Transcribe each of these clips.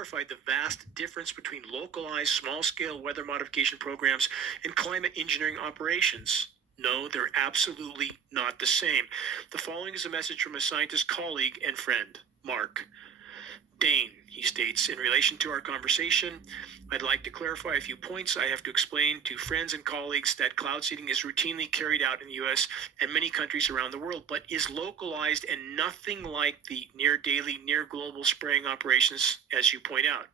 clarified the vast difference between localized small-scale weather modification programs and climate engineering operations. No, they're absolutely not the same. The following is a message from a scientist colleague and friend, Mark. Dane, he states, in relation to our conversation, I'd like to clarify a few points. I have to explain to friends and colleagues that cloud seeding is routinely carried out in the US and many countries around the world, but is localized and nothing like the near daily, near global spraying operations, as you point out.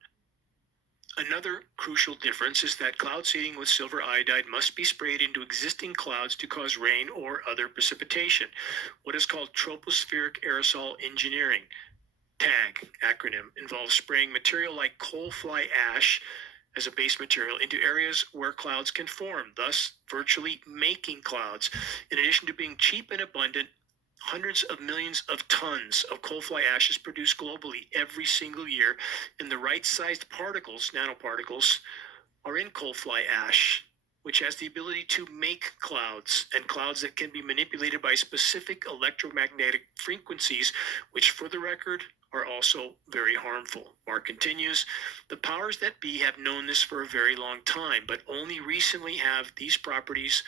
Another crucial difference is that cloud seeding with silver iodide must be sprayed into existing clouds to cause rain or other precipitation, what is called tropospheric aerosol engineering. TAG acronym involves spraying material like coal fly ash as a base material into areas where clouds can form, thus virtually making clouds. In addition to being cheap and abundant, hundreds of millions of tons of coal fly ash is produced globally every single year, and the right-sized particles, nanoparticles, are in coal fly ash, which has the ability to make clouds, and clouds that can be manipulated by specific electromagnetic frequencies, which, for the record, are also very harmful. Mark continues, the powers that be have known this for a very long time, but only recently have these properties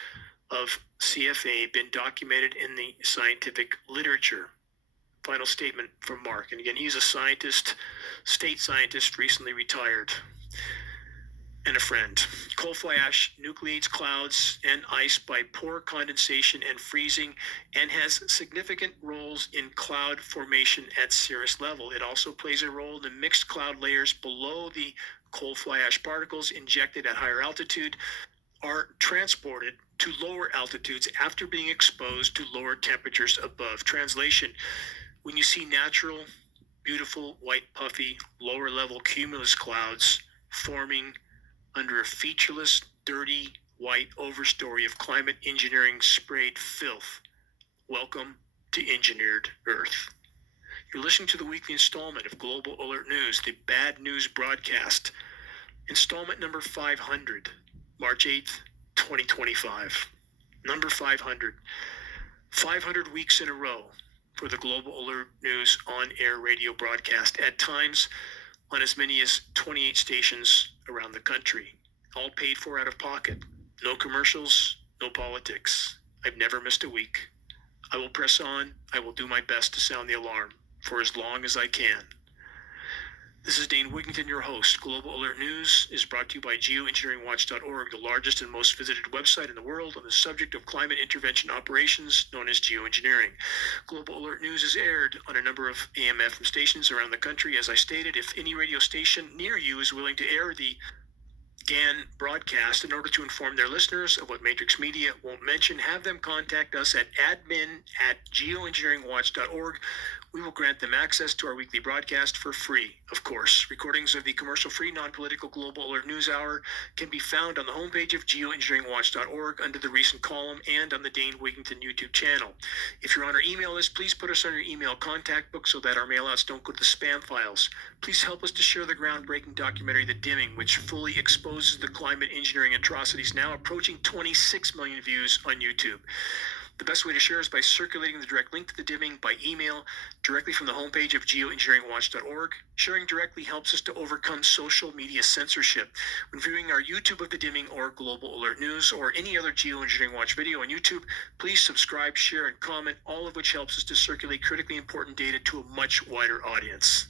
of CFA been documented in the scientific literature. Final statement from Mark. And again, he's a scientist, state scientist, recently retired, and a friend. Coal fly ash nucleates clouds and ice by pore condensation and freezing, and has significant roles in cloud formation at cirrus level. It also plays a role in the mixed cloud layers below the coal fly ash particles injected at higher altitude are transported to lower altitudes after being exposed to lower temperatures above. Translation, when you see natural, beautiful, white, puffy, lower level cumulus clouds forming under a featureless, dirty, white overstory of climate engineering sprayed filth, welcome to engineered Earth. You're listening to the weekly installment of Global Alert News, the Bad News Broadcast, installment number 500, March 8th, 2025. Number 500. 500 weeks in a row for the Global Alert News on-air radio broadcast, at times on as many as 28 stations around the country, all paid for out of pocket. No commercials, no politics. I've never missed a week. I will press on. I will do my best to sound the alarm for as long as I can. This is Dane Wigington, your host. Global Alert News is brought to you by geoengineeringwatch.org, the largest and most visited website in the world on the subject of climate intervention operations, known as geoengineering. Global Alert News is aired on a number of AM/FM stations around the country. As I stated, if any radio station near you is willing to air the GAN broadcast in order to inform their listeners of what Matrix Media won't mention, have them contact us at admin@geoengineeringwatch.org. We will grant them access to our weekly broadcast for free, of course. Recordings of the commercial-free, non-political Global Alert News Hour can be found on the homepage of geoengineeringwatch.org under the recent column and on the Dane Wigington YouTube channel. If you're on our email list, please put us on your email contact book so that our mailouts don't go to the spam files. Please help us to share the groundbreaking documentary The Dimming, which fully exposes the climate engineering atrocities, now approaching 26 million views on YouTube. The best way to share is by circulating the direct link to The Dimming by email directly from the homepage of geoengineeringwatch.org. Sharing directly helps us to overcome social media censorship. When viewing our YouTube of The Dimming or Global Alert News or any other Geoengineering Watch video on YouTube, please subscribe, share, and comment, all of which helps us to circulate critically important data to a much wider audience.